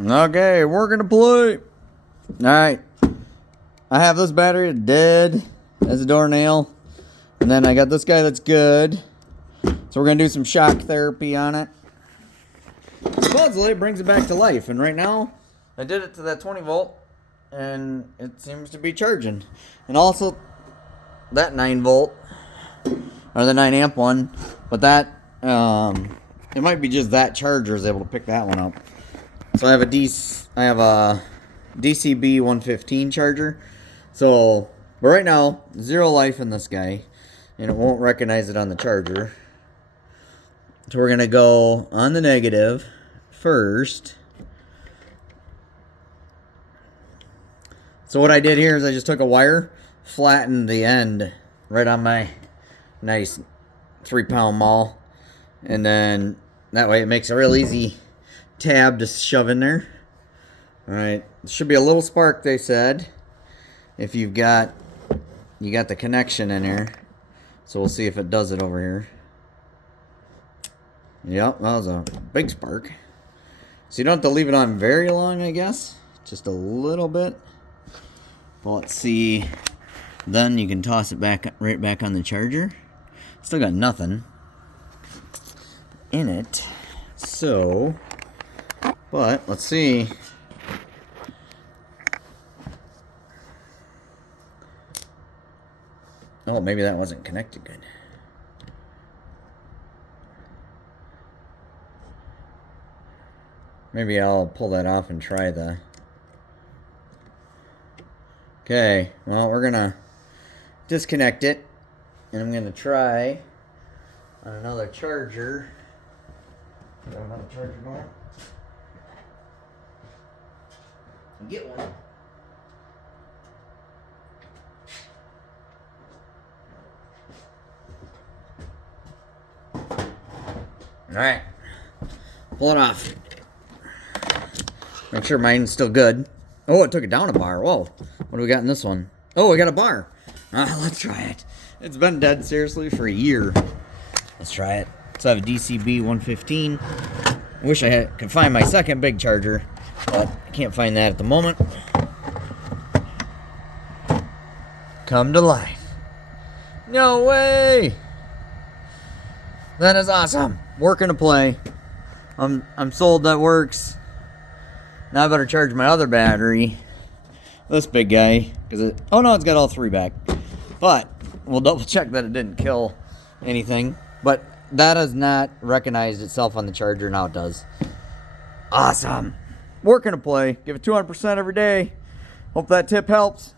Okay, we're gonna play. Alright. I have this battery dead as a doornail. And then I got this guy that's good. So we're gonna do some shock therapy on it. Supposedly it brings it back to life. And right now, I did it to that 20 volt. And it seems to be charging. And also, that 9 volt. Or the 9 amp one. But that, it might be just that charger is able to pick that one up. So I have a DCB 115 charger. So, but right now, 0 life in this guy. And it won't recognize it on the charger. So we're going to go on the negative first. So what I did here is I just took a wire, flattened the end right on my nice 3-pound maul. And then that way it makes a real easy tab to shove in there. Alright, there should be a little spark, they said, if you got the connection in here. So we'll see if it does it over here. Yep, that was a big spark. So you don't have to leave it on very long, I guess. Just a little bit. Well, let's see. Then you can toss it back right back on the charger. Still got nothing in it. So, but let's see. Oh, maybe that wasn't connected good. Maybe I'll pull that off and try the... Okay, well, we're gonna disconnect it. And I'm gonna try on another charger. Got another charger going. Get one. Alright. Pull it off. Make sure mine's still good. Oh, it took it down a bar. Whoa. What do we got in this one? Oh, we got a bar. Let's try it. It's been dead, seriously, for a year. Let's try it. So I have a DCB 115. I wish I could find my second big charger, but I can't find that at the moment. Come to life. No way! That is awesome. Working to play. I'm sold that works. Now I better charge my other battery. This big guy. Oh no, it's got all 3 back. But we'll double check that it didn't kill anything. But that has not recognized itself on the charger. Now it does. Awesome. Working to play. Give it 200% every day. Hope that tip helps.